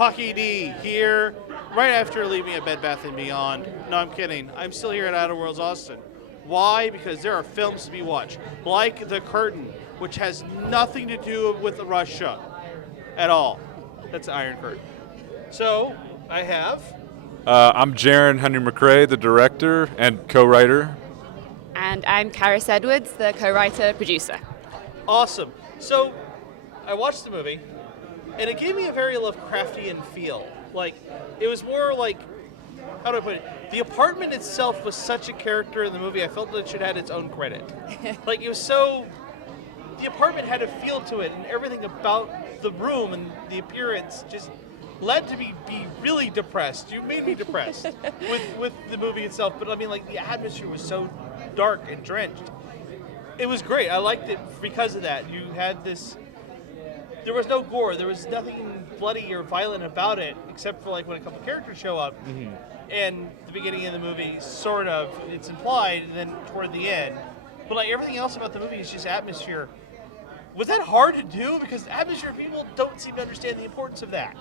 Pocky D here, right after leaving at Bed Bath & Beyond. No, I'm kidding. I'm still here at Outer Worlds Austin. Why? Because there are films to be watched, like The Curtain, which has nothing to do with Russia at all. That's Iron Curtain. So, I have... I'm Jaron Henrie-McCrea, the director and co-writer. And I'm Karis Edwards, the co-writer, producer. Awesome. So, I watched the movie, and it gave me a very Lovecraftian feel. Like, it was more like, how do I put it? The apartment itself was such a character in the movie, I felt that it should have had its own credit. Like, it was so... The apartment had a feel to it, and everything about the room and the appearance just led to me be really depressed. You made me depressed with the movie itself, but I mean, like, the atmosphere was so dark and drenched. It was great. I liked it because of that. You had this... There was no gore. There was nothing bloody or violent about it, except for, like, when a couple characters show up. Mm-hmm. And the beginning of the movie, sort of, it's implied, and then toward the end. But, like, everything else about the movie is just atmosphere. Was that hard to do? Because atmosphere people don't seem to understand the importance of that.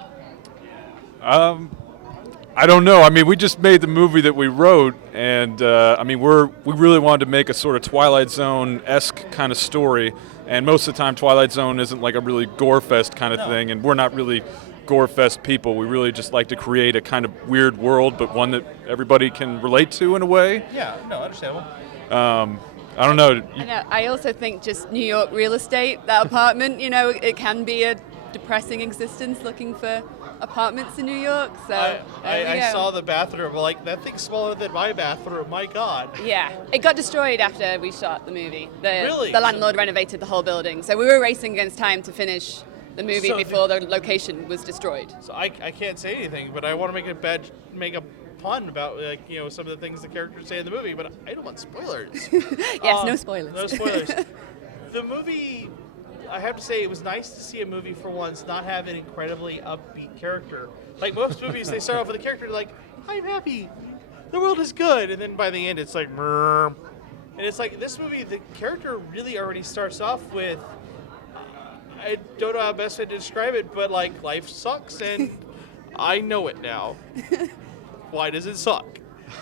I don't know. I mean, we just made the movie that we wrote, and I mean, we really wanted to make a sort of Twilight Zone-esque kind of story. And most of the time, Twilight Zone isn't like a really gore fest kind of thing, and we're not really gore fest people. We really just like to create a kind of weird world, but one that everybody can relate to in a way. Yeah, no, understandable. I don't know. I also think just New York real estate, that apartment, you know, it can be a depressing existence looking for apartments in New York. So I saw the bathroom, like, that thing's smaller than my bathroom, my God. Yeah, it got destroyed after we shot the movie. Really? The landlord renovated the whole building. So we were racing against time to finish the movie before the location was destroyed. So I can't say anything, but I want to make a pun about, like, you know, some of the things the characters say in the movie, but I don't want spoilers. Yes, no spoilers. No spoilers. The movie, I have to say, it was nice to see a movie for once not have an incredibly upbeat character. Like most movies, they start off with a character like, I'm happy, the world is good, and then by the end it's like, Mrr. And it's like, this movie, the character really already starts off with, I don't know how best to describe it, but like, life sucks, and I know it now. Why does it suck?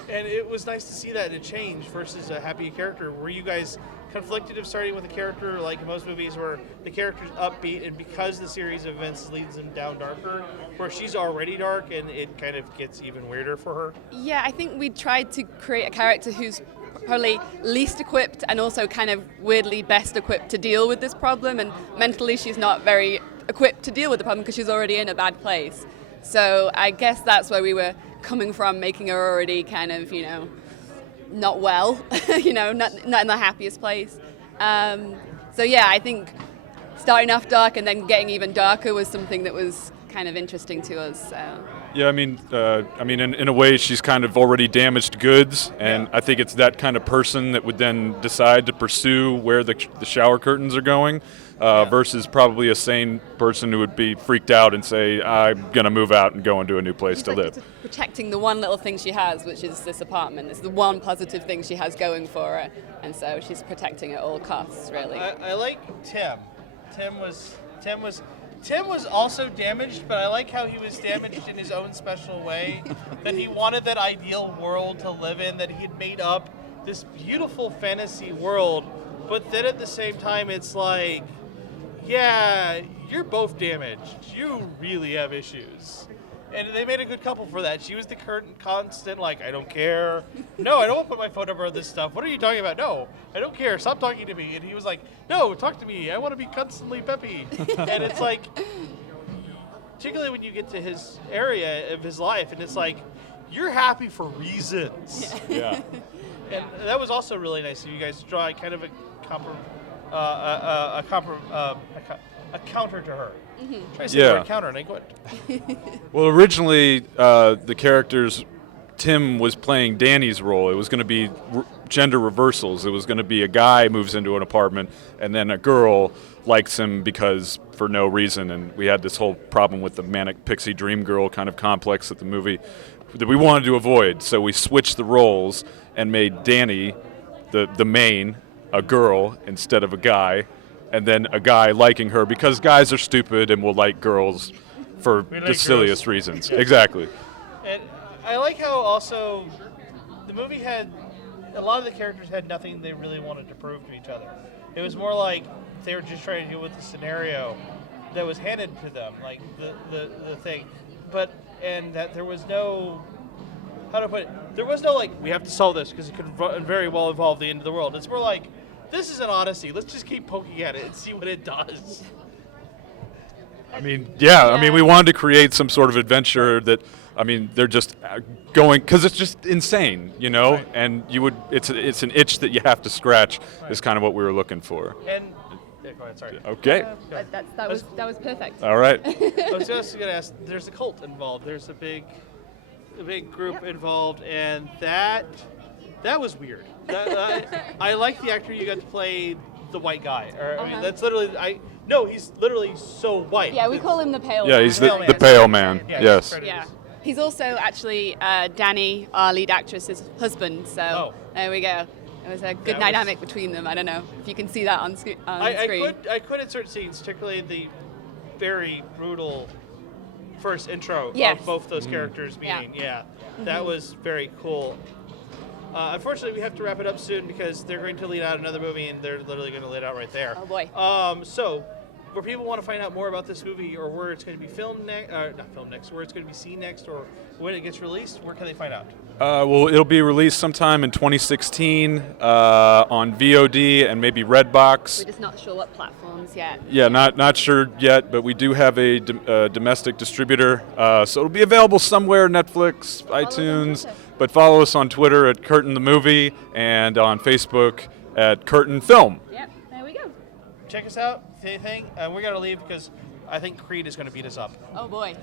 And it was nice to see that in a change versus a happy character. Were you guys conflicted of starting with a character like in most movies where the character's upbeat and because the series of events leads them down darker, where she's already dark and it kind of gets even weirder for her? Yeah, I think we tried to create a character who's probably least equipped and also kind of weirdly best equipped to deal with this problem, and mentally she's not very equipped to deal with the problem because she's already in a bad place. So I guess that's where we were coming from, making her already kind of, you know, not well, you know, not in the happiest place. So yeah, I think starting off dark and then getting even darker was something that was kind of interesting to us. So. Yeah, I mean, in a way, she's kind of already damaged goods, and I think it's that kind of person that would then decide to pursue where the shower curtains are going, versus probably a sane person who would be freaked out and say, I'm going to move out and go into a new place to live. Protecting the one little thing she has, which is this apartment. It's the one positive thing she has going for her, and so she's protecting at all costs, really. I like Tim. Tim was also damaged, but I like how he was damaged in his own special way, that he wanted that ideal world to live in, that he had made up this beautiful fantasy world, but then at the same time it's like, yeah, you're both damaged. You really have issues. And they made a good couple for that. She was the constant, like, I don't care. No, I don't want to put my phone number on this stuff. What are you talking about? No, I don't care. Stop talking to me. And he was like, no, talk to me. I want to be constantly peppy. And it's like, particularly when you get to his area of his life, and it's like, you're happy for reasons. Yeah. And that was also really nice of you guys to draw kind of a counter to her. Mm-hmm. Try to say the word counter, and I couldn't. Well, originally, the characters, Tim was playing Danny's role. It was going to be gender reversals. It was going to be a guy moves into an apartment, and then a girl likes him because for no reason. And we had this whole problem with the manic pixie dream girl kind of complex at the movie that we wanted to avoid. So we switched the roles and made Danny, the main, a girl instead of a guy. And then a guy liking her because guys are stupid and will like girls for We the like silliest girls. reasons. Yeah. Exactly. And I like how also the movie had a lot of the characters had nothing they really wanted to prove to each other. It was more like they were just trying to deal with the scenario that was handed to them, like the thing. But and that there was no, how to put it, there was no like we have to solve this because it could very well involve the end of the world. It's more like this is an odyssey. Let's just keep poking at it and see what it does. I mean, yeah. I mean, we wanted to create some sort of adventure that. I mean, they're just going because it's just insane, you know. Right. And you would. It's an itch that you have to scratch. Right. Is kind of what we were looking for. And yeah, go ahead. Sorry. Okay. That was perfect. All right. I was just gonna ask. There's a cult involved. There's a big group involved, and that was weird. I like the actor you got to play the white guy. Or, I mean, that's literally No, he's literally so white. Yeah, we call him the pale. Yeah, man. he's Pale the man. pale man. Yeah, Yes. he's Yeah. He's also actually Danny, our lead actress's husband. So there we go. It was a good That dynamic between them. I don't know if you can see that on screen. I could in certain scenes, particularly the very brutal first intro Yes. of both those characters Yeah. meeting. Yeah, that was very cool. Unfortunately, we have to wrap it up soon because they're going to lead out another movie, and they're literally going to lead out right there. Oh, boy. So, where people want to find out more about this movie or where it's going to be filmed next, not filmed next, where it's going to be seen next, or when it gets released, where can they find out? Well, it'll be released sometime in 2016 on VOD and maybe Redbox. We're just not sure what platforms yet. Yeah, not sure yet, but we do have a domestic distributor, so it'll be available somewhere: Netflix, iTunes. Twitter. But follow us on Twitter at Curtain the Movie and on Facebook at Curtain Film. Yep, there we go. Check us out. If anything, we got to leave because I think Creed is going to beat us up. Oh boy.